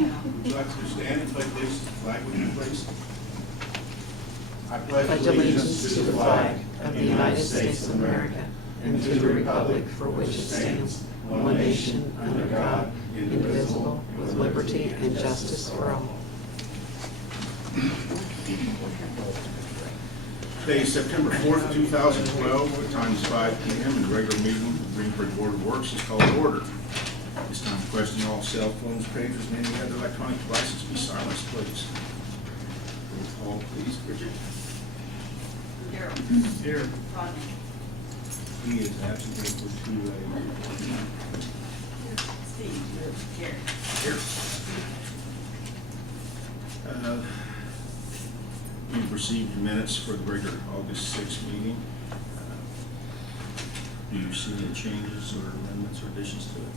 Would you like to stand and pledge allegiance to the flag, would you please? I Pledge allegiance to the flag of the United States of America and to the republic for which it stands, one nation, under God, indivisible, with liberty and justice for all. Today is September 4th, 2012. The time is 5 p.m. and the regular meeting of the Greensburg Board of Works is called to order. This time requesting all cell phones, pagers, and any other electronic devices be silenced, please. Roll call, please, Bridget. Darrell. Here. Rodney. He is absent for 2A. Steve. Gary. Here. We've received minutes for the regular August 6th meeting. Do you see any changes or amendments or additions to it?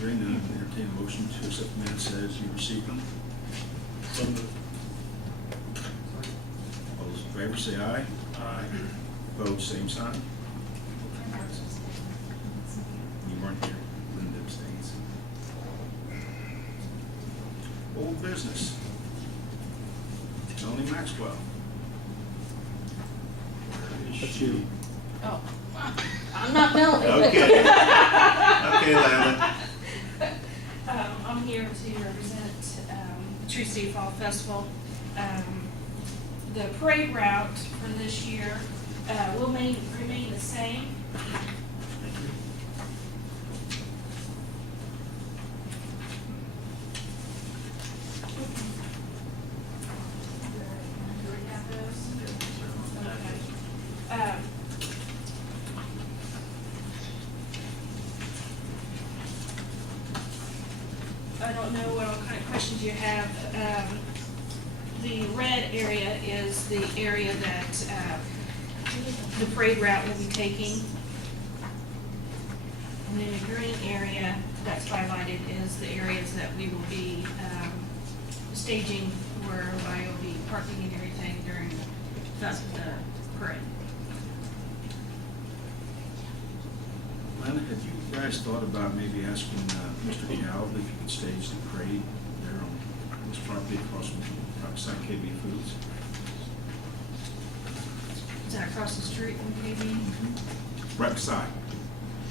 Hearing none, entertain a motion to accept the minutes as you received them. So moved. All those in favor say aye. Aye. Opposed, same sign. You weren't here. Linda abstains. Old business. Melanie Maxwell. Where is That's she? you. Oh, I'm not Melanie. Okay. Okay, Lana. I'm here to represent Tree City Fall Festival. The parade route for this year will remain the same. Do we have those? Okay. I don't know what all kind of questions you have. The red area is the area that the parade route will be taking. And then the green area that's highlighted is the areas that we will be staging where everybody will be parking and everything during the parade. Lana, have you guys thought about maybe asking Mr. Galvin if you could stage the parade there on this property across from KB Foods? Is that across the street from KB? Right beside.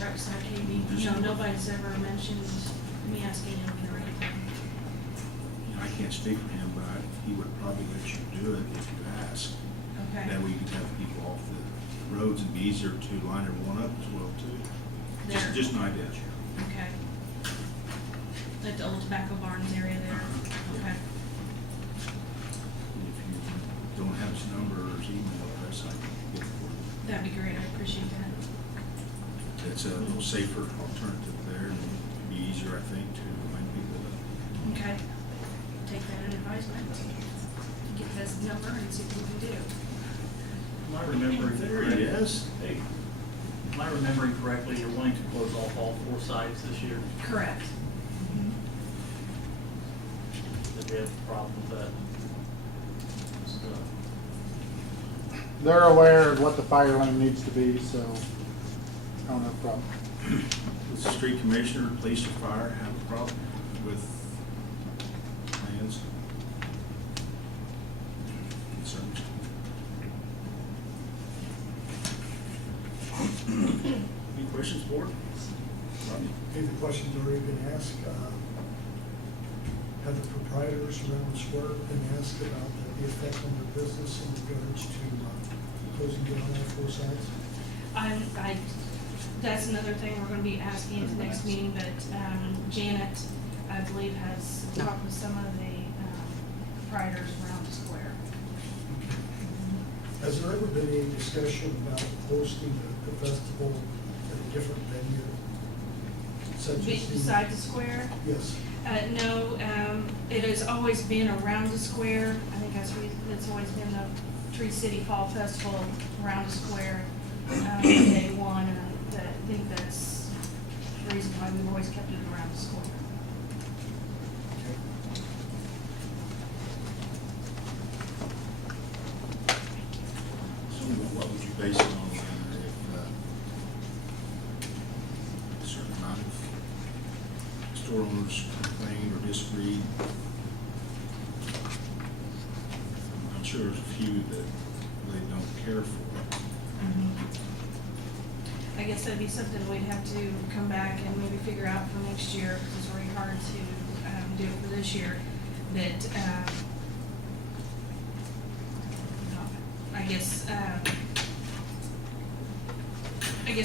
Right beside KB? No, nobody's ever mentioned me asking him or anything. You know, I can't speak for him, but he would probably let you do it if you ask. Okay. That way you could have people off the roads and be easier to line everyone up as well too. There. Just an idea. Okay. At the old tobacco barns area there? Okay. If you don't have his number or his email address, I can get it for you. That'd be great, I appreciate that. It's a little safer alternative there, and it'd be easier, I think, to line people up. Okay. Take that in advisement. Get this number and see what we can do. Am I remembering correctly? Yes? Hey, am I remembering correctly, you're wanting to close off all 4 sites this year? Correct. Did they have a problem with that? Just, They're aware of what the fire lane needs to be, so I don't have a problem. Does the street commissioner, police, or fire have a problem with plans? Concerns? Any questions, board? Rodney? Okay, the question's already been asked. Have the proprietors around the square been asked about the effect on their business in regards to closing down all 4 sites? That's another thing we're gonna be asking at the next meeting, but Janet, I believe, has talked with some of the proprietors around the square. Has there ever been any discussion about hosting the festival at a different venue? Such as Beside the square? Yes. No, it has always been around the square. I think it's always been the Tree City Fall Festival around the square, day one, and I think that's the reason why we've always kept it around the square. So what would you base it on, if a certain amount of store owners complain or disagree. I'm sure there's a few that they don't care for. I guess that'd be something we'd have to come back and maybe figure out for next year, because it's really hard to do it for this year, that, I guess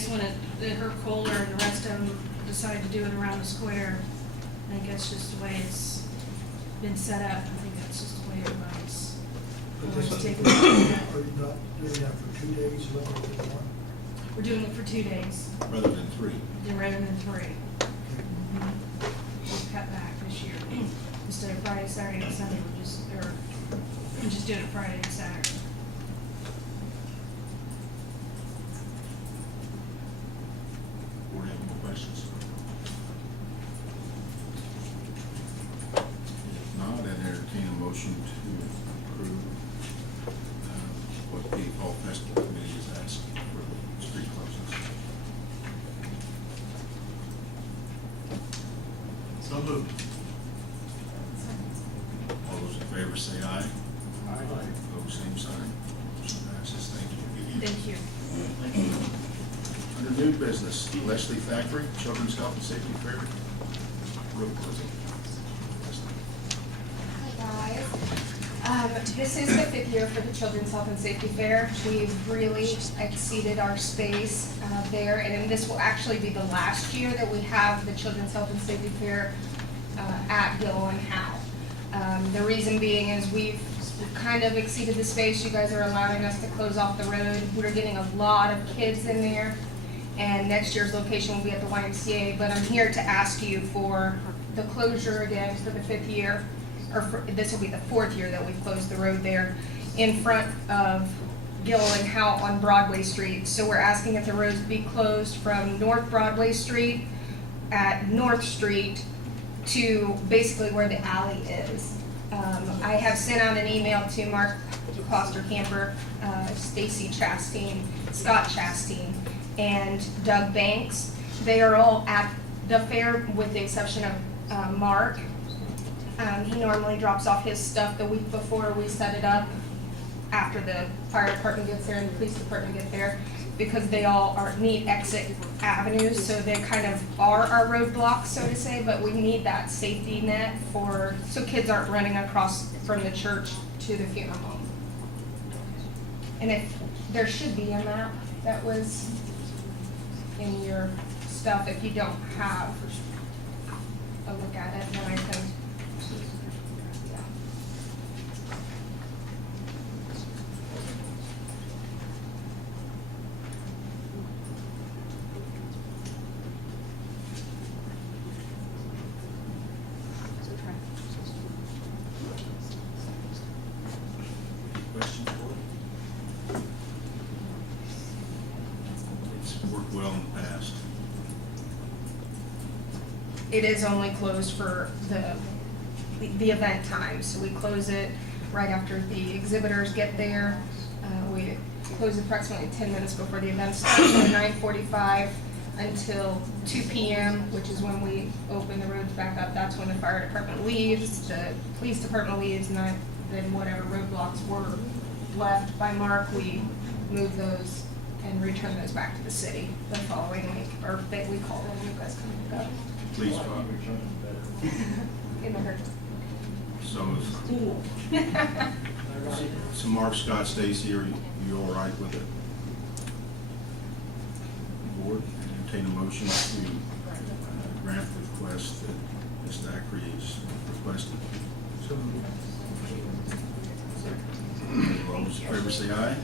when the Herb Kohler and the rest of them decide to do it around the square, I think that's just the way it's been set up. I think that's just the way it runs. But Always this, take are it you back. not doing that for 2 days, rather than one? We're doing it for 2 days, Rather than 3. rather than 3. We'll cut back this year. Instead of Friday, Saturday, and Sunday, we're just doing it Friday and Saturday. Board have more questions? If not, I'd entertain a motion to approve what the Fall Festival Committee is asking for the street closings. So moved. All those in favor say aye. Aye. Opposed, same sign. Motion passes. Thank you. Thank you. Thank you. Under new business, Lesley Thackery, Children's Health and Safety Fair, road closing. Hi guys. This is the 5th year for the Children's Health and Safety Fair. We've really exceeded our space there, and this will actually be the last year that we have the Children's Health and Safety Fair at Gill and Howe. The reason being is we've kind of exceeded the space. You guys are allowing us to close off the road. We're getting a lot of kids in there, and next year's location will be at the YMCA, but I'm here to ask you for the closure again for the 5th year, or this will be the 4th year that we've closed the road there in front of Gill and Howe on Broadway Street. So we're asking that the roads be closed from North Broadway Street at North Street to basically where the alley is. I have sent out an email to Mark Klosterkemper, Stacy Chasteen, Scott Chasteen, and Doug Banks. They are all at the fair with the exception of Mark. He normally drops off his stuff the week before we set it up, after the fire department gets there and the police department get there, because they all need exit avenues, so they kind of are our roadblocks, so to say, but we need that safety net so kids aren't running across from the church to the funeral home. And if there should be a map that was in your stuff, if you don't have a look at it, then I can. Yeah. Questions, board? It's worked well in the past. It is only closed for the event time, so we close it right after the exhibitors get there. We close approximately 10 minutes before the event starts, from 9:45 until 2 p.m., which is when we open the roads back up. That's when the fire department leaves, the police department leaves, and then whatever roadblocks were left by Mark, we move those and return those back to the city the following week, or that we call them, you guys come and go. Please, Bob. In the herd. So Mark, Scott, Stacy, are you all right with it? Board, entertain a motion to grant the request that Ms. Thackery is requested. So, All those in favor say aye.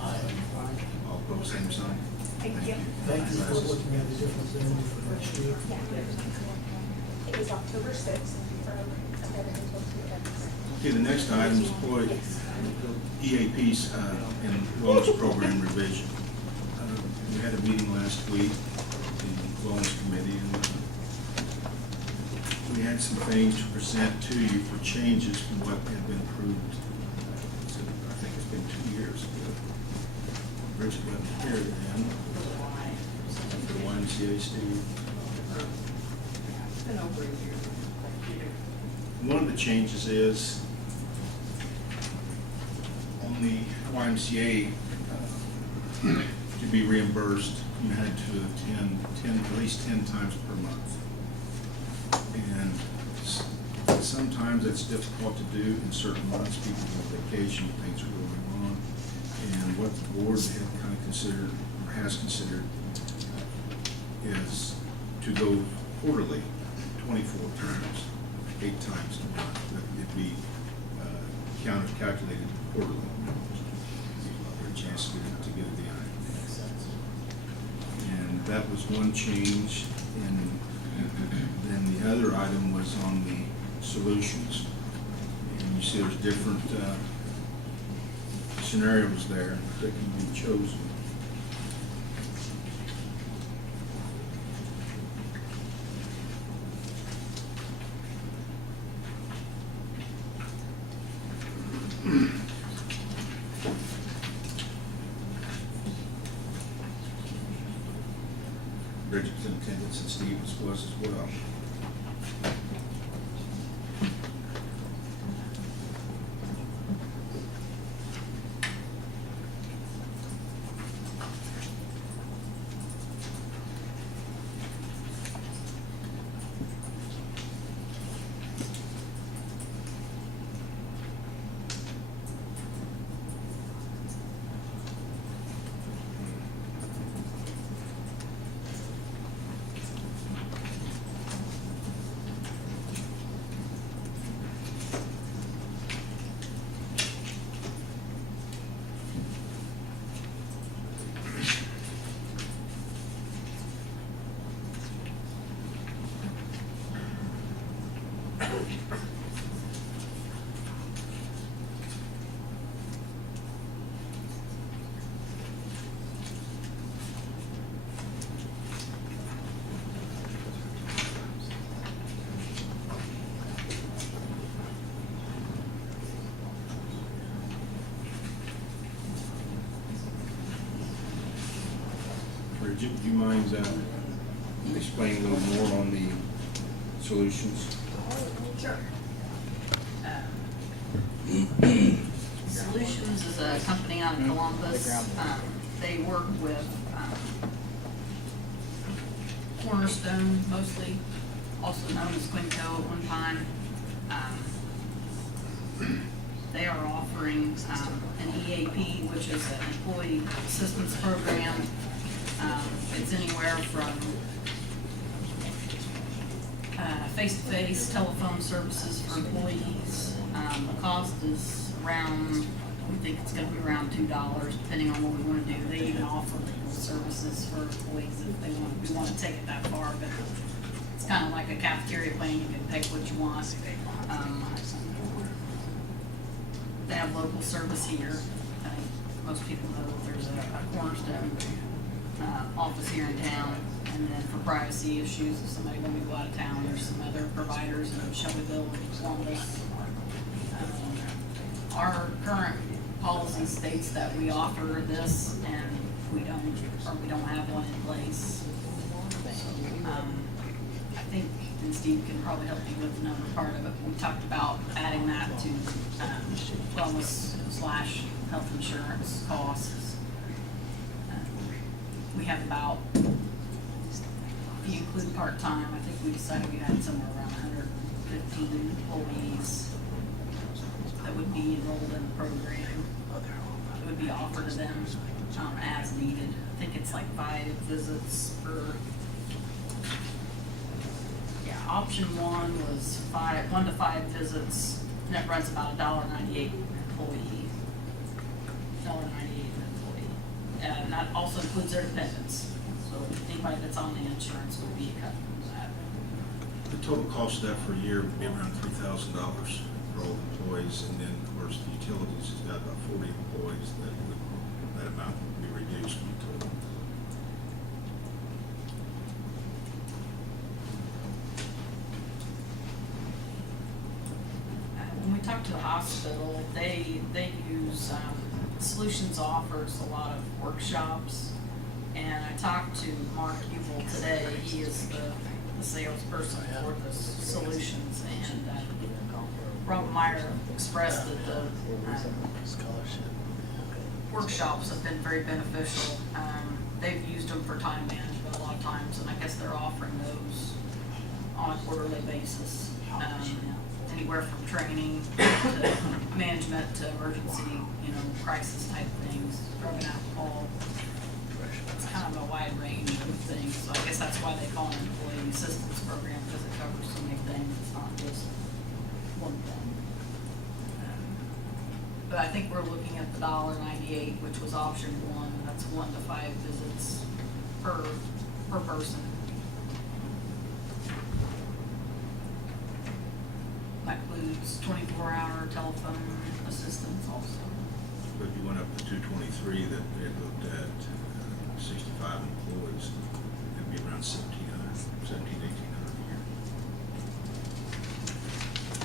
Aye. All opposed, same sign. Thank you. thank you for looking at a different venue for next year. It was October 6th for everything supposed to be done. Okay, the next item is employee EAP's and wellness program revision. We had a meeting last week, the wellness committee, and we had some things to present to you for changes from what had been approved. I think it's been 2 years ago. Bridget wasn't here then. The YMCA, Steve. been over a year. One of the changes is on the YMCA, to be reimbursed, you had to attend at least 10 times per month. And sometimes it's difficult to do in certain months. People go on vacation, things are going on. And what the board had kind of considered, or has considered, is to go quarterly, 24 times, 8 times a month. That it'd be calculated quarterly. Give a chance to get the eye. And that was one change. And then the other item was on the solutions. And you see there's different scenarios there that can be chosen. Bridget's in attendance and Steve was as well. Bridget, do you mind explaining a little more on the solutions? Sure. Solutions is a company out of Columbus. They work with Cornerstone mostly, also known as Quinto at one time. They are offering an EAP, which is an employee assistance program. It's anywhere from face-to-face telephone services for employees. The cost is around, we think it's gonna be around $2, depending on what we wanna do. They even offer legal services for employees if they want, we wanna take it that far, but it's kinda like a cafeteria plan, you can pick what you want. They have local service here. I think most people know that there's a Cornerstone office here in town. And then for privacy issues, if somebody wanted to go out of town, there's some other providers in Shelbyville and Columbus. Our current policy states that we offer this and we don't have one in place. I think, and Steve can probably help you with another part of it, we talked about adding that to wellness / health insurance costs. We have about, if you include part-time, I think we decided we had somewhere around 115 employees that would be enrolled in the program. It would be offered to them as needed. I think it's like 5 visits per. Yeah, option 1 was 1 to 5 visits, and that runs about $1.98 an employee. $1.98 an employee. And that also includes their dependents. So anybody that's on the insurance would be cut from that. The total cost of that for a year would be around $3,000 for all employees, and then of course the utilities has got about 40 employees that amount would be reduced from the total. When we talk to the hospital, they use, Solutions offers a lot of workshops. And I talked to Mark Ubel today. He is the the salesperson for the solutions, and Rob Meyer expressed that the workshops have been very beneficial. They've used them for time management a lot of times, and I guess they're offering those on a quarterly basis. Anywhere from training to management to emergency, crisis type things, drug and alcohol. It's kind of a wide range of things. So I guess that's why they call it an employee assistance program, because it covers so many things. It's not just one thing. But I think we're looking at the $1.98, which was option 1. That's 1 to 5 visits per person. That includes 24-hour telephone assistance also. But you went up to 223, that it looked at 65 employees, it'd be around 1,800 a year.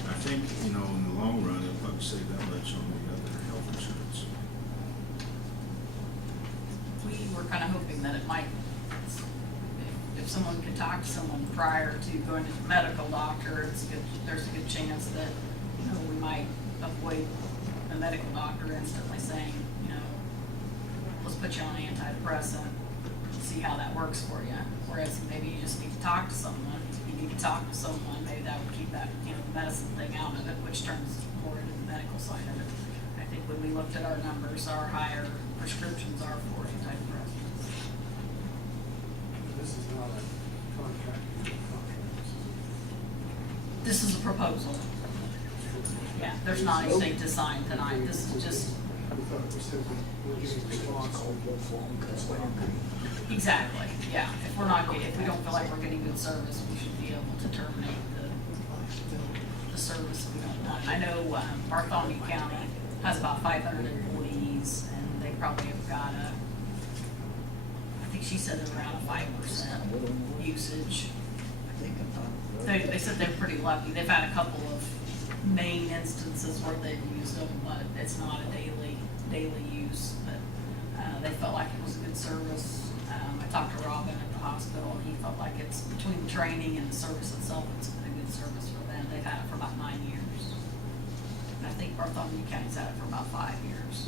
I think, in the long run, it'll probably save that much on the other health insurance. We were kind of hoping that it might, if someone could talk to someone prior to going to the medical doctor, there's a good chance that, we might avoid the medical doctor instantly saying, let's put you on an antidepressant, see how that works for you. Whereas maybe you just need to talk to someone, maybe that would keep that, medicine thing out of it, which turns more into the medical side of it. I think when we looked at our numbers, our higher prescriptions are for antidepressants. This is not a contract. This is a proposal. Yeah, there's not anything to sign tonight. This is just, We thought it was simply, we're giving response. exactly, yeah. If we don't feel like we're getting good service, we should be able to terminate the service we don't want. I know Bartholomew County has about 500 employees, and they probably have got I think she said around a 5% usage. They said they're pretty lucky. They've had a couple of main instances where they've used them, but it's not a daily use. But they felt like it was a good service. I talked to Robin at the hospital, and he felt like it's between the training and the service itself, it's been a good service for them. They've had it for about 9 years. And I think Bartholomew County's had it for about 5 years.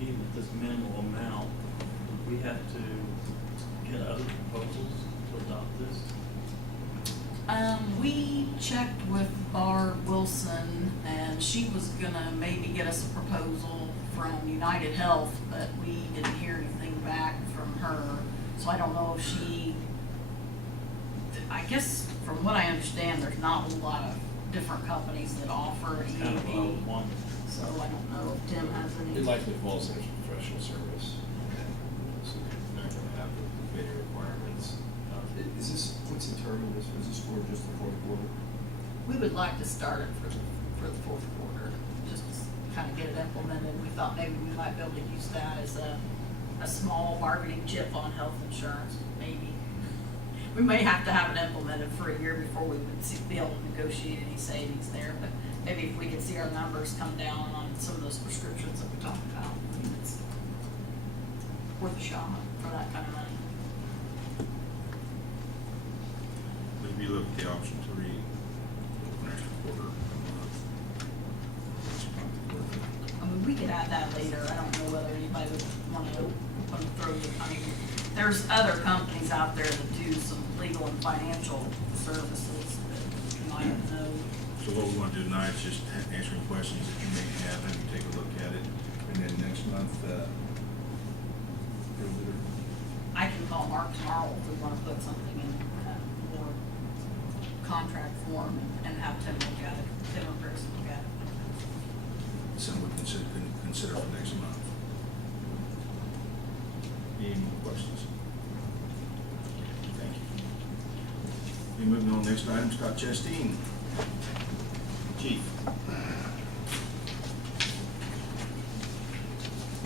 Even at this minimal amount, we have to get other proposals to adopt this. We checked with Barb Wilson, and she was gonna maybe get us a proposal from United Health, but we didn't hear anything back from her. So I don't know if I guess from what I understand, there's not a lot of different companies that offer It's kind of what I was EAP. wondering. So I don't know if Tim has any. It likely falls under professional service. So you're not gonna have the bidding requirements. Is this, what's the term of this? Is this for just the fourth quarter? We would like to start it for the fourth quarter, just to kind of get it implemented. We thought maybe we might be able to use that as a small bargaining chip on health insurance, maybe. We may have to have it implemented for a year before we would be able to negotiate any savings there, but maybe if we could see our numbers come down on some of those prescriptions that we talked about, I mean, it's worth a shot for that kind of money. Maybe look at the option 3, an extra quarter a month. It's probably worth it. I mean, we could add that later. I don't know whether anybody would want to throw the, I mean, there's other companies out there that do some legal and financial services that you might know. So what we want to do tonight is just answering questions that you may have, and take a look at it, and then next month, I can call Mark tomorrow if we want to put something in more contract form and have Tim look at it, Tim or Chris look at it. something we consider for next month. Any more questions? Thank you. We moving on to the next item, Scott Chasteen. Chief.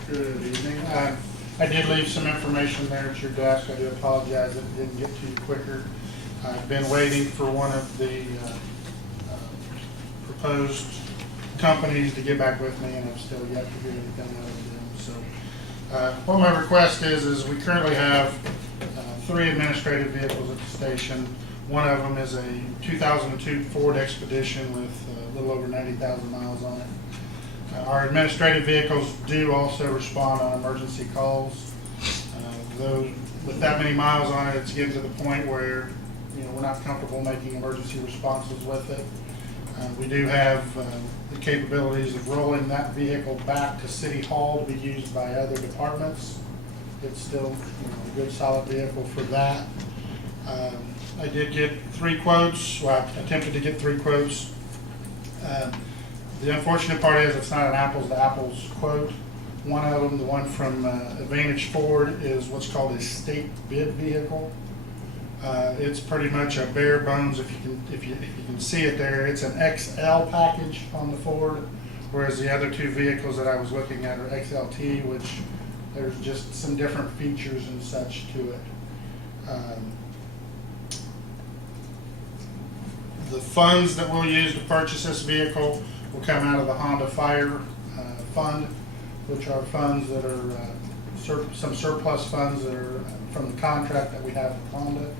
Good evening. I did leave some information there at your desk. I do apologize that it didn't get to you quicker. I've been waiting for one of the proposed companies to get back with me, and I've still yet to hear anything out of them. So What my request is we currently have 3 administrative vehicles at the station. One of them is a 2002 Ford Expedition with a little over 90,000 miles on it. Our administrative vehicles do also respond on emergency calls. Though with that many miles on it, it's getting to the point where we're not comfortable making emergency responses with it. We do have the capabilities of rolling that vehicle back to City Hall to be used by other departments. It's still a good solid vehicle for that. I did get 3 quotes. Well, I attempted to get 3 quotes. The unfortunate part is it's not an apples to apples quote. One of them, the one from Advantage Ford, is what's called a state bid vehicle. It's pretty much a bare bones. If you can see it there, it's an XL package on the Ford, whereas the other 2 vehicles that I was looking at are XLT, which there's just some different features and such to it. The funds that we'll use to purchase this vehicle will come out of the Honda Fire Fund, which are funds that are some surplus funds that are from the contract that we have with Honda.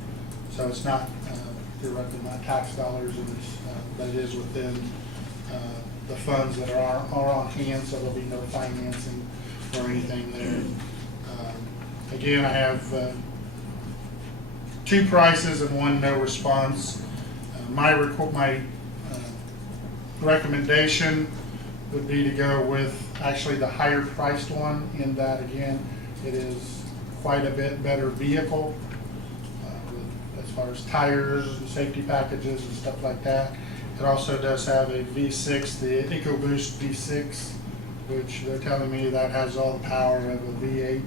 So it's not directly not tax dollars, but it is within the funds that are on hand, so there'll be no financing or anything there. Again, I have 2 prices and 1 no response. My recommendation would be to go with actually the higher priced one, in that again it is quite a bit better vehicle as far as tires and safety packages and stuff like that. It also does have a V6, the EcoBoost V6, which they're telling me that has all the power of a V8,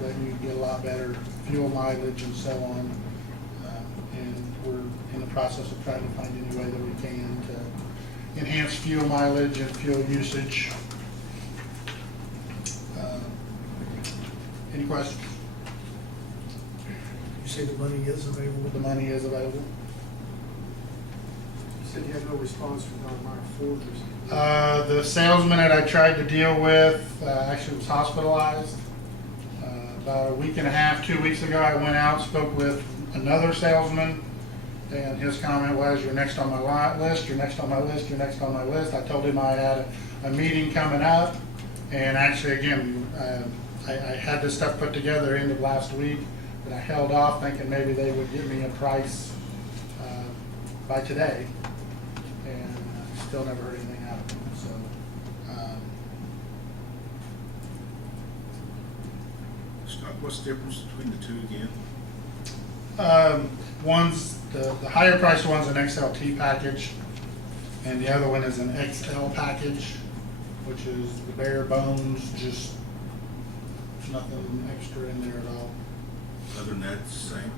that you get a lot better fuel mileage and so on. And we're in the process of trying to find any way that we can to enhance fuel mileage and fuel usage. Any questions? You say the money is available? The money is available. You said you had no response from Don Ford. The salesman that I tried to deal with actually was hospitalized. About a week and a half, 2 weeks ago, I went out, spoke with another salesman, and his comment was, "You're next on my list, you're next on my list, you're next on my list." I told him I had a meeting coming up, and actually, again, I had this stuff put together end of last week, but I held off thinking maybe they would give me a price by today, and still never heard anything out of them. So, Scott, what's the difference between the 2 again? One's the higher priced one's an XLT package, and the other one is an XL package, which is the bare bones, just nothing extra in there at all. Other than that, it's the same?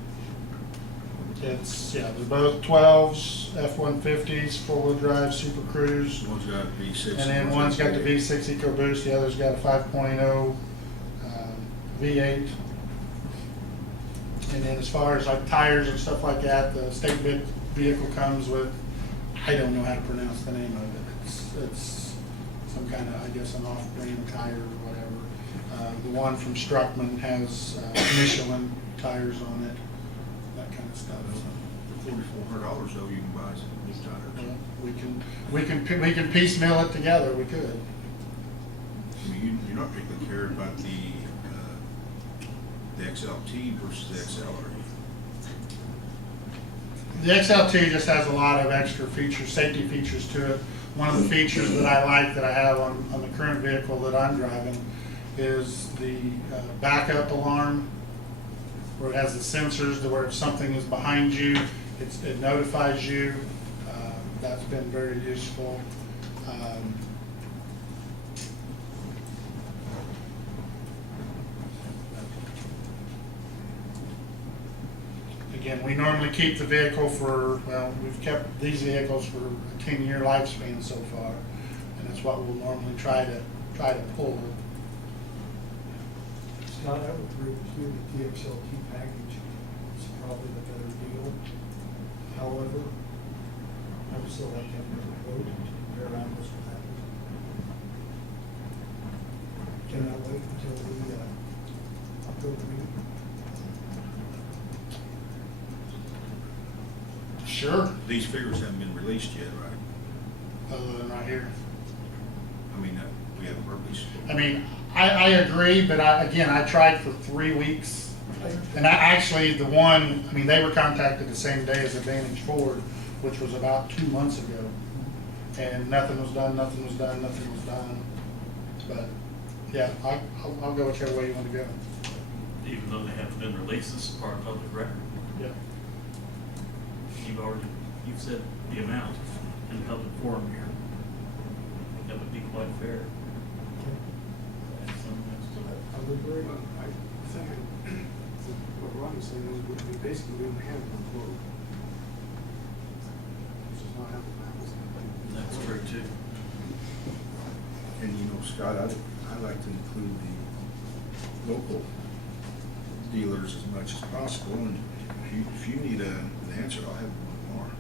It's, yeah, they're both 12s, F-150s, 4-wheel drive, Super Cruise. One's got V6. And then one's got the V6 EcoBoost, the other's got a 5.0 V8. And then as far as like tires and stuff like that, the state bid vehicle comes with, I don't know how to pronounce the name of it. It's some kind of, I guess, an off-brand tire or whatever. The one from Struckman has Michelin tires on it, that kind of stuff. For $4,400 though, you can buy some new tires. We can piecemeal it together. We could. I mean, you're not particularly cared about the XLT versus the XL, are you? The XLT just has a lot of extra features, safety features to it. One of the features that I like that I have on the current vehicle that I'm driving is the backup alarm, where it has the sensors to where if something is behind you, it notifies you. That's been very useful. Again, we normally keep the vehicle for, well, we've kept these vehicles for a 10-year lifespan so far, and that's what we'll normally try to pull. Scott, I would agree with you that the XLT package is probably the better deal. However, I would still like to have another quote to compare apples with apples. Can I wait until the October meeting? Sure, These figures haven't been released yet, right? other than right here. I mean, we haven't released. I mean, I agree, but I tried for 3 weeks. And actually, the one, I mean, they were contacted the same day as Advantage Ford, which was about 2 months ago. And nothing was done. But, yeah, I'll go whichever way you want to go. Even though they haven't been released, this is part of public record. Yeah. You've said the amount in the public forum here. That would be quite fair. I would agree. Well, I think what Ron is saying is we basically we only have one quote. Which is not apples to apples. That's true too. And you know, Scott, I like to include the local dealers as much as possible, and if you need an answer, I'll have one more,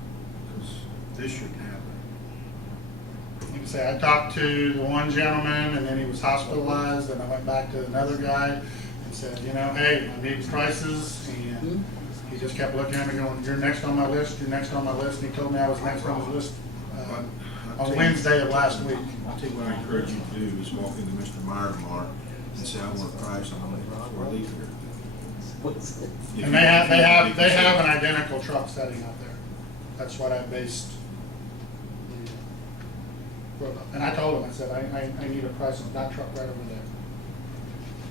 because this shouldn't happen. Like I say, I talked to the one gentleman, and then he was hospitalized, and I went back to another guy and said, you know, hey, I need prices, and he just kept looking at me going, you're next on my list, and he told me I was next on his list on Wednesday of last week. I'll tell you what I encourage you to do is walk into Mr. Meyer tomorrow and say, I want a price on it before I leave here. And they have an identical truck setting out there. That's what I based the quote on. And I told them, I said, I need a price on that truck right over there.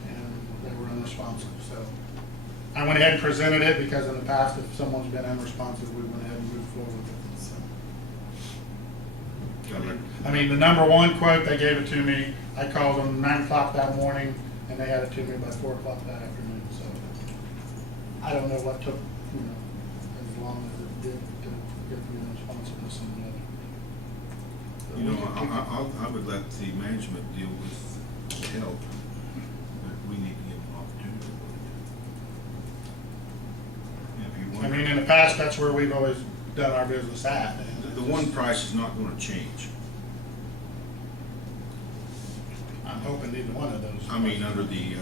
And they were unresponsive, so. I went ahead and presented it because in the past, if someone's been unresponsive, we went ahead and moved forward with it, so. I mean, the number one quote, they gave it to me. I called them 9 o'clock that morning, and they had it to me by 4 o'clock that afternoon, so. I don't know what took, as long as it did to get the responsiveness and the other. You know, I would let the management deal with the help, but we need to give them opportunity. If you want. I mean, in the past, that's where we've always done our business at. The one price is not going to change. I'm hoping neither one of those. I mean, under the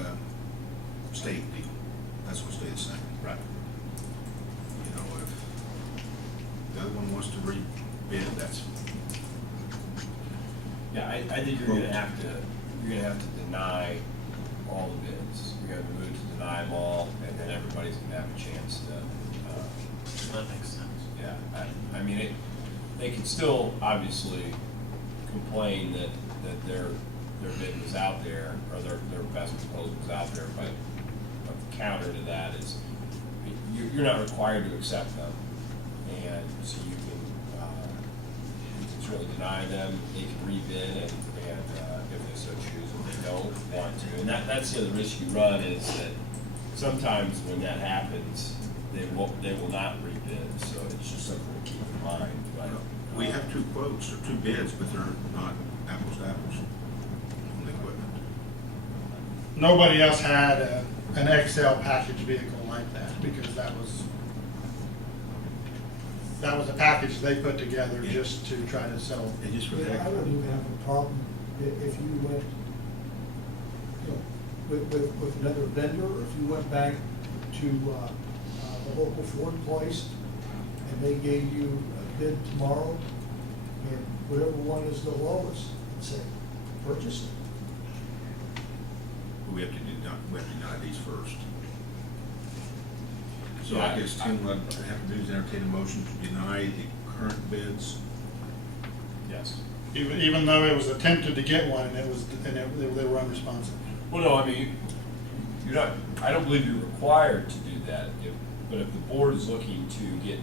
state deal, that's going to stay the same. Right. You know, if the other one wants to rebid, that's. Yeah, I think you're gonna have to deny all the bids. You're gonna move to deny them all, and then everybody's gonna have a chance to, That makes sense. yeah, I mean, they can still obviously complain that their bid was out there, or their best proposal was out there, but the counter to that is, you're not required to accept them, and so you can really deny them, they can rebid, and if they so choose, if they don't want to. And that's the other risk you run, is that sometimes when that happens, they will not rebid, so it's just something to keep in mind. But, We have 2 quotes, or 2 bids, but they're not apples to apples on the equipment. Nobody else had an XL package vehicle like that, because that was a package they put together just to try to sell. And just for Yeah, that. I wouldn't even have a problem if you went, with another vendor, or if you went back to the local Ford place and they gave you a bid tomorrow, and whatever one is the lowest, and say, purchase it. We have to deny these first. So Yeah, I guess Tim, what I have to do is entertain a motion to deny the current bids. yes. Even though it was attempted to get one, and they were unresponsive. Well, no, I mean, you're not, I don't believe you're required to do that, but if the board is looking to get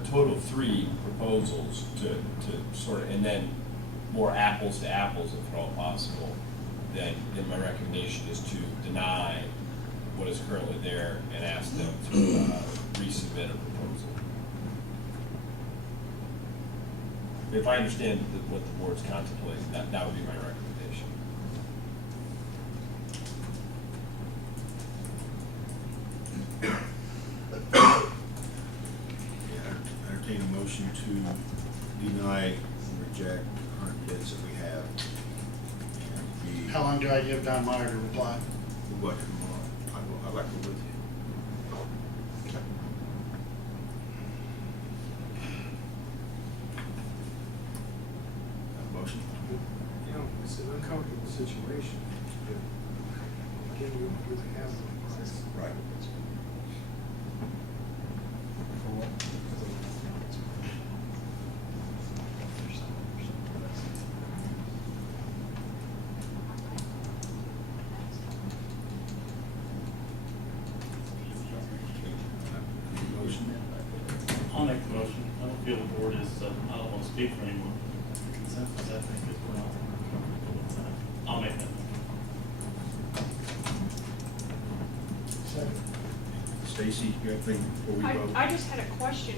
a total of 3 proposals to sort of, and then more apples to apples if at all possible, then my recommendation is to deny what is currently there and ask them to resubmit a proposal. If I understand what the board's contemplating, that would be my recommendation. Entertain a motion to deny and reject the current bids that we have, and be How long do I give Don Meyer to reply? We'll go tomorrow. I'd like to go with you. Motion? You know, it's an uncomfortable situation. Again, we don't really have one price. Right. Motion? I'll make the motion. I don't feel the board is, I don't want to speak for anyone. Consensus, I think, is we're not comfortable with that. I'll make that. Second. Stacy, you have anything before we vote? I just had a question.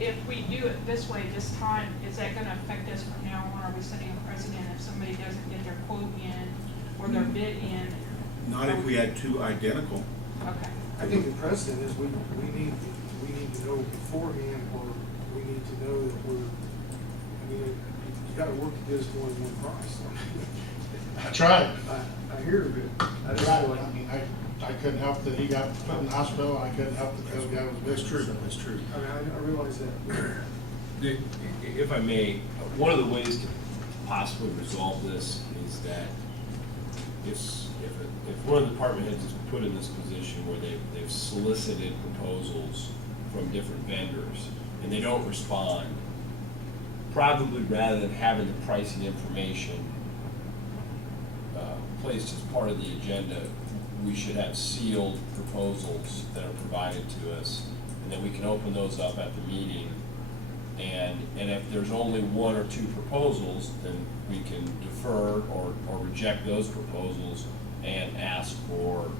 If we do it this way this time, is that gonna affect us from now on? Are we setting a precedent if somebody doesn't get their quote in or their bid in? Not if we had two identical. Okay. I think the precedent is we need to know beforehand, or we need to know that we're, I mean, you gotta work to get us more than one price. I tried. I hear it, but I I just tried. feel like. I mean, I couldn't help that he got put in the hospital, and I couldn't help that the other guy was That's busy. true, that's true. I mean, I realize that. If I may, one of the ways to possibly resolve this is that if one of the department heads is put in this position where they've solicited proposals from different vendors and they don't respond, probably rather than having the pricing information placed as part of the agenda, we should have sealed proposals that are provided to us, and then we can open those up at the meeting. And if there's only one or two proposals, then we can defer or reject those proposals and ask for,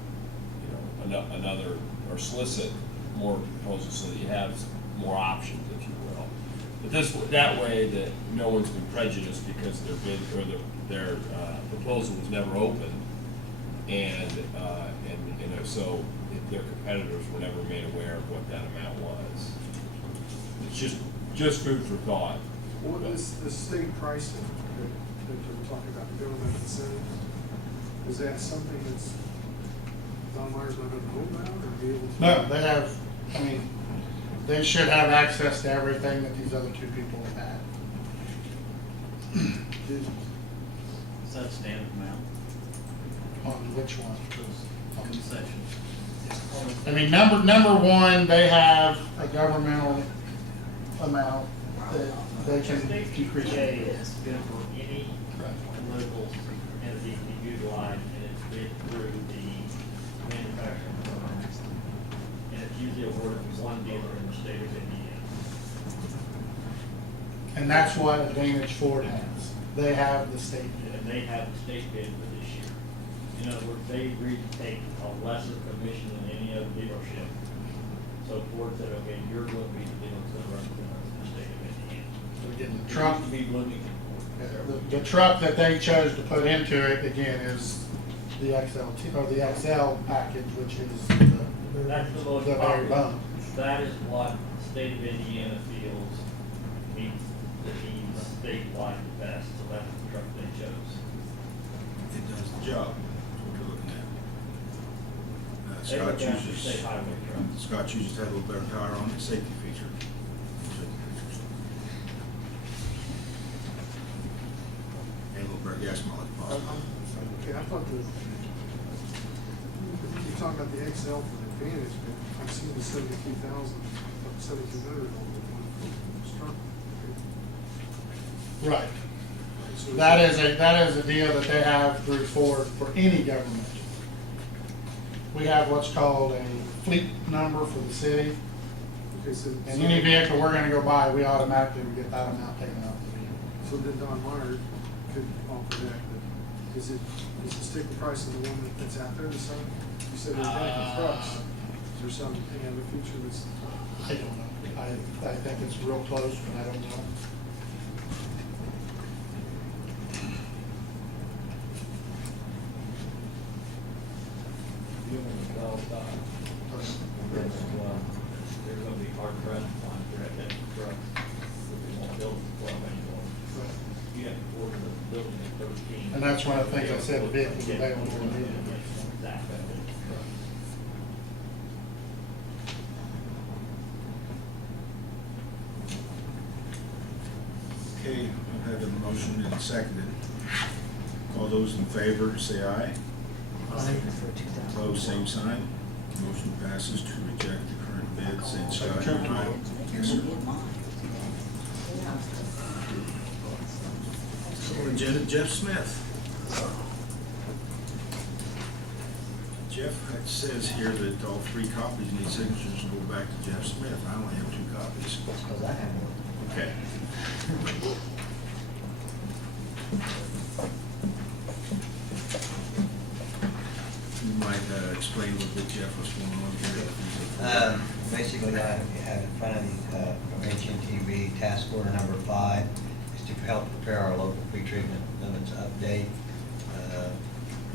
you know, another, or solicit more proposals so that you have more options, if you will. But that way that no one's been prejudiced because their bid or their proposal was never opened, and you know, so if their competitors were never made aware of what that amount was. It's just food for thought. What is the state pricing that they're talking about, the government incentive? Is that something that's Don Meyer's not gonna know about or be able to? No, they have, I mean, they should have access to everything that these other two people have had. Is that standard amount? On which one? On the section? I mean, number one, they have a governmental amount that they can decrease. Has been for any local entity to be utilized, and it's bid through the manufacturing firm. And it's usually awarded to one dealer in the state of Indiana. And that's what Advantage Ford has. They have the state bid. And they have the state bid for this year. In other words, they agreed to take a lesser commission than any other dealership. So Ford said, okay, you're going to be the dealer that's going to represent us in the state of Indiana. They're getting the It truck. used to be Bloomington Ford. The truck that they chose to put into it, again, is the XLT, or the XL package, which is That's the most the very popular. bone. That is what the state of Indiana feels means that he's statewide the best, so that's the truck they chose. It does the job, that's what we're looking at. They Scott look after chooses, state highway trucks. Scott chooses to have a little better tire on it, safety feature. And a little better gas mileage possible. Okay, I thought you're talking about the XL for the Advantage, but I've seen the 72,000, 7,200 on the one for Struck. Right. So That is a deal that they have through Ford for any government. We have what's called a fleet number for the city, Okay, so. and any vehicle we're gonna go buy, we automatically would get that amount taken out of the vehicle. So then Don Meyer could offer that, but is it stick the price of the one that's out there the same? You said they're taking trucks. Is there some, any other feature that's? I don't know. I think it's real close, but I don't know. You want to go, they're gonna be hard pressed to find direct extra trucks, if they won't build 12 anymore. You have to order the building at 13. And that's one of things I said, the vehicles available immediately. Exactly. Okay, I've had a motion and seconded. All those in favor, say aye. Opposed, same sign. Motion passes to reject the current bids. And Scott, you might. Yes, sir. So, agenda, Jeff Smith. Jeff, it says here that all 3 copies need signatures and go back to Jeff Smith. I only have 2 copies. Because I have one. Okay. You might explain a little bit, Jeff, what's going on here. Basically, I have in front of you from HNTB, task order number 5, is to help prepare our local pretreatment limits update.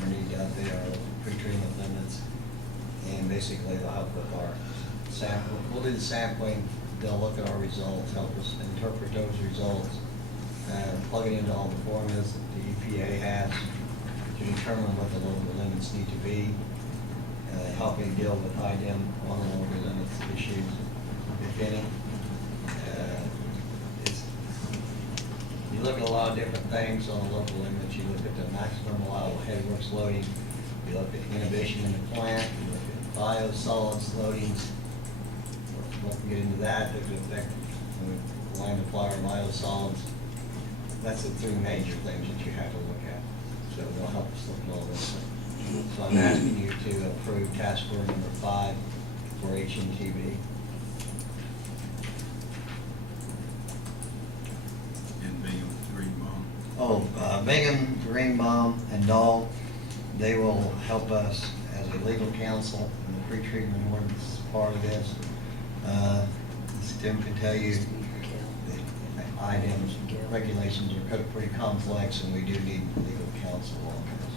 We need to update our local pretreatment limits, and basically they'll help with our sample. We'll do the sampling, they'll look at our results, help us interpret those results, plug it into all the formulas that the EPA has to determine what the local limits need to be, helping deal with IDEM on the local limits issues, if any. You look at a lot of different things on the local limits. You look at the maximum allowable headworks loading, you look at inhibition in the plant, you look at biosolids loadings. We won't get into that, that could affect the line apply or biosolids. That's the 3 major things that you have to look at. So they'll help us look at all those things. So I'm asking you to approve task order number 5 for HNTB. And Bingham Greenbaum. Bingham, Greenbaum, and Doll, they will help us as a legal counsel in the pretreatment ordinance part of this. As Tim can tell you, the items, regulations are pretty complex, and we do need legal counsel on this.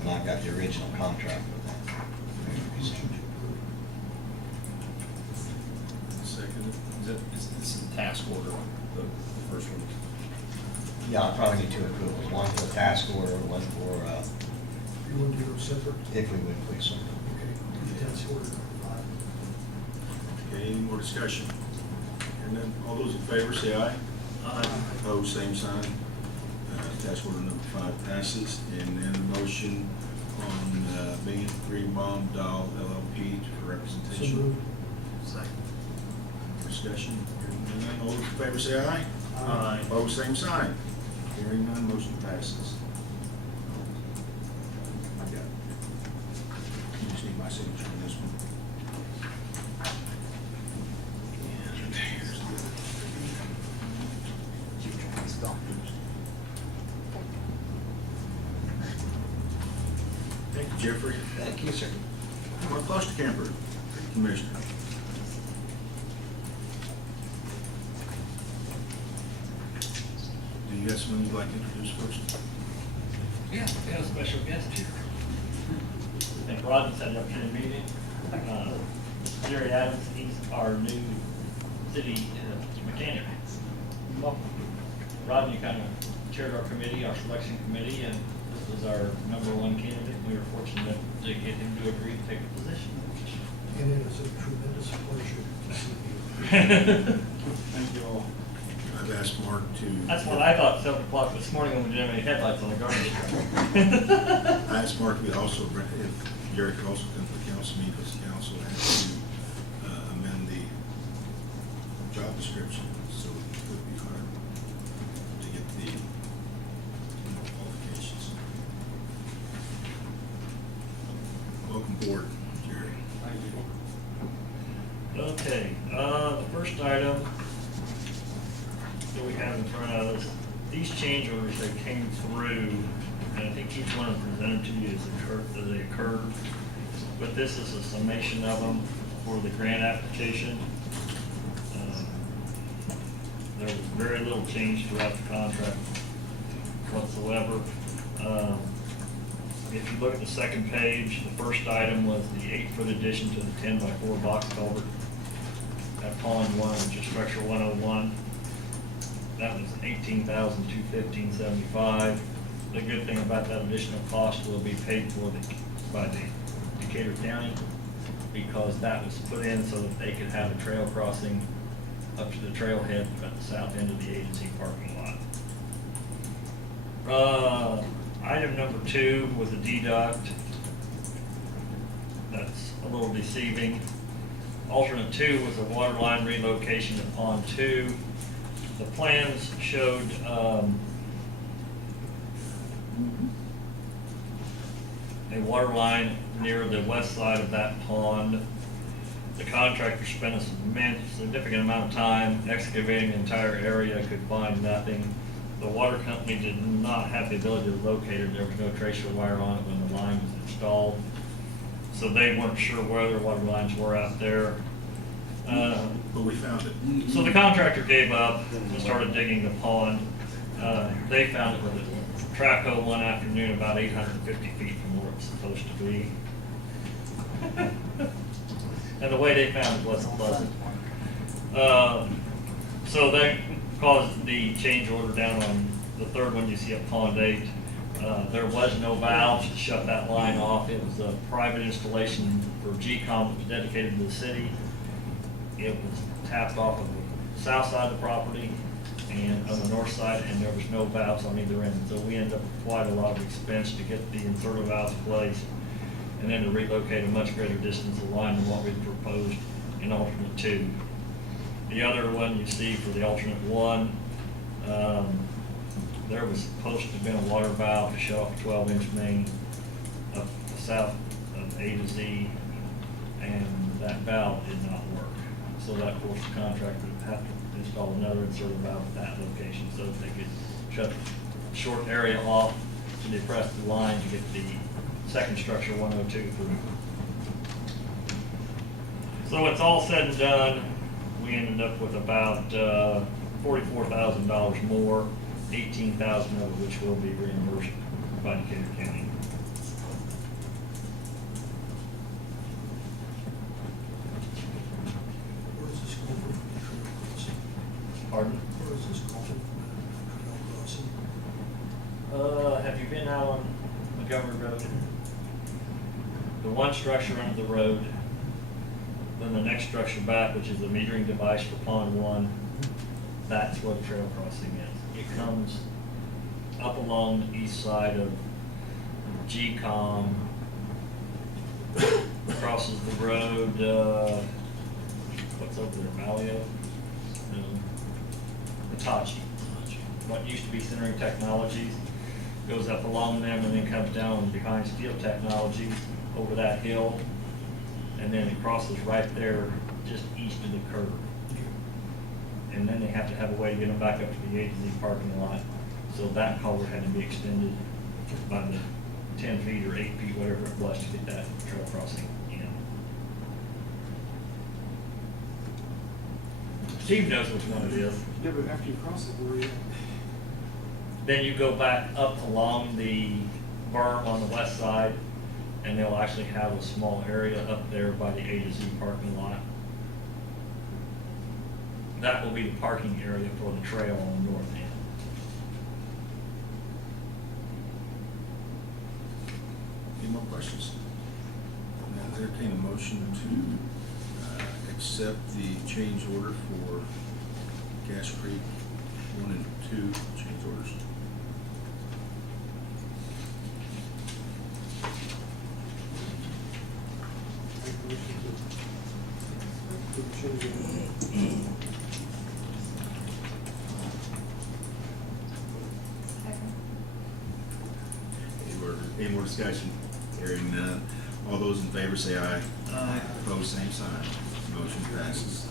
And I've got the original contract with that. Second. This is the task order, the first one. Yeah, I probably need 2 approvals, one for the task order, one for, You want to do them separate? if we would please, sir. Okay, do the task order number 5. Okay, any more discussion? And then, all those in favor, say aye. Opposed, same sign. Task order number 5 passes. And then a motion on Bingham Greenbaum Doll LLP for So representation. moved. Discussion. Hearing none. All those in favor, say aye. Aye. Opposed, same sign. Hearing none, motion passes. Yeah. You just need my signature on this one. And here's the other. Thank you, Jeffrey. Thank you, sir. Mark Klosterkemper, Commissioner. Do you have someone you'd like to introduce first? Yeah, we have a special guest here. And Coriden set up in a meeting. Jerry Adams, he's our new city mechanic. Welcome. Rodney kind of chaired our committee, our selection committee, and this was our #1 candidate. We were fortunate to get him to agree to take the position. And it is a tremendous pleasure to see you. Thank you all. I've asked Mark to. That's what I thought 7 o'clock this morning when we didn't have any headlights on the garbage truck. I asked Mark to also, if Jerry could also come to the council meeting, because the council had to amend the job description, so it would be hard to get the qualifications. Welcome aboard, Jerry. Okay, the first item that we have in front of us, these change orders that came through, and I think each one of them presented to you as they occurred, but this is a summation of them for the grant application. There was very little change throughout the contract whatsoever. If you look at the second page, the first item was the 8-foot addition to the 10x4 box culvert at Pond 1, which is structure 101. That was $18,215.75. the good thing about that additional cost will be paid for by the Decatur County, because that was put in so that they could have a trail crossing up to the trailhead at the south end of the agency parking lot. Item number 2 was a deduct. That's a little deceiving. Alternate 2 was a water line relocation at Pond 2. The plans showed a water line near the west side of that pond. The contractor spent a significant amount of time excavating the entire area, could find nothing. The water company did not have the ability to locate it. There was no tracer wire on it when the line was installed. So they weren't sure where their water lines were out there. But we found it. So the contractor gave up and started digging the pond. They found it with a track hoe one afternoon about 850 feet from where it was supposed to be. And the way they found it wasn't pleasant. So that caused the change order down on the third one you see at Pond 8. There was no valves to shut that line off. It was a private installation for GCOM that was dedicated to the city. It was tapped off of the south side of the property and on the north side, and there was no valves on either end. So we ended up with quite a lot of expense to get the inserter valves placed and then to relocate a much greater distance of line than what we proposed in alternate 2. The other one you see for the alternate 1, there was supposed to have been a water valve to shut off a 12-inch main up south of A to Z, and that valve did not work. So that forced the contractor to have to install another inserter valve at that location so that they could shut a short area off to depress the line to get the second structure 102 through. So it's all said and done, we ended up with about $44,000 more, $18,000 of which will be reimbursed by Decatur County. Where is this going from the trail crossing? Pardon? Where is this going from the trail crossing? Have you been out on Montgomery Road? The one structure under the road, then the next structure back, which is the metering device for Pond 1, that's where the trail crossing is. It comes up along the east side of GCOM, crosses the road, what's over there, Malio? No. Hitachi. What used to be Centering Technologies, goes up along them and then comes down behind Steel Technologies over that hill, and then it crosses right there just east of the curve. And then they have to have a way to get them back up to the A to Z parking lot. So that culvert had to be extended by the 10 feet or 8 feet, whatever it was, to get that trail crossing in. Steve knows which one it is. Yeah, but after you cross it, where are you at? Then you go back up along the berm on the west side, and they'll actually have a small area up there by the A to Z parking lot. That will be the parking area for the trail on the north end. Any more questions? Now, entertain a motion to accept the change order for Gas Creek 1 and 2 change orders. Make a motion to change it. Any more discussion? Hearing none. All those in favor say aye. Aye. Opposed, same sign. Motion passes.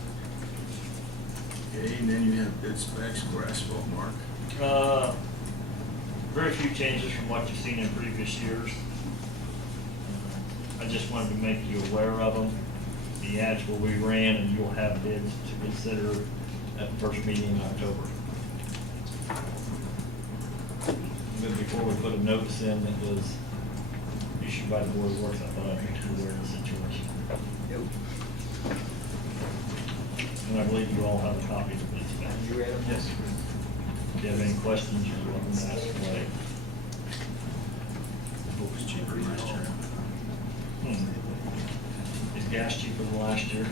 Okay, and then you have bid specs for asphalt, Mark. Very few changes from what you've seen in previous years. I just wanted to make you aware of them. The ads will be ran, and you'll have bids to consider at the first meeting in October. But before we put a notice in that was issued by the Board of Works, I thought I'd make you aware of the situation. And I believe you all have a copy of this. You read them? Yes. If you have any questions, you're welcome to ask away. Hope it's cheaper than last year. Is gas cheaper than last year?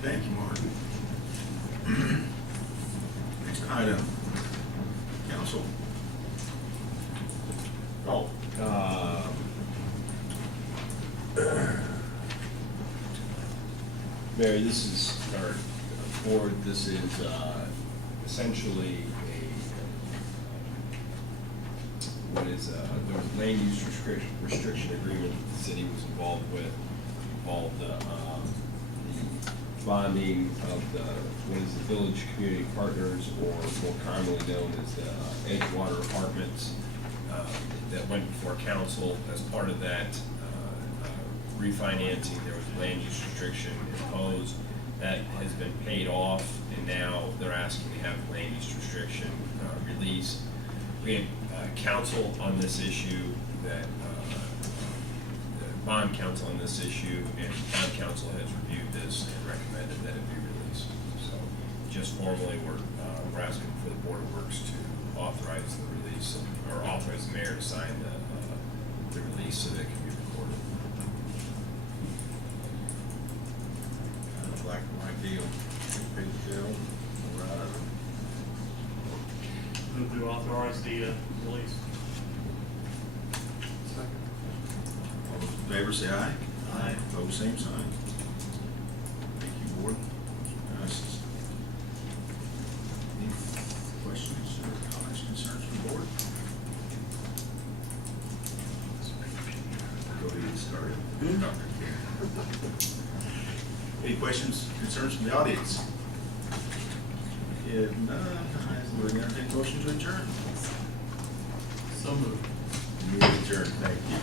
Thank you, Martin. Next item, council. Oh, Mary, this is, our board, this is essentially the land use restriction agreement that the city was involved with, involved the bonding of what is the Village Community Partners, or more commonly known as the Edgewater Apartments, that went before council. As part of that refinancing, there was a land use restriction imposed. That has been paid off, and now they're asking to have the land use restriction released. We had counsel on this issue, that the bond counsel on this issue, and bond counsel has reviewed this and recommended that it be released. So just formally, we're asking for the Board of Works to authorize the release, or authorize the mayor to sign the release so that it can be recorded. Kind of black and white deal. Big deal. Right. Move to authorize the release. All those in favor say aye. Aye. Opposed, same sign. Thank you, board. Passes. Any questions or comments, concerns from the board? Go ahead and get started. Dr. King. Any questions, concerns from the audience? If none, I will entertain a motion to adjourn. So moved. You adjourn, thank you.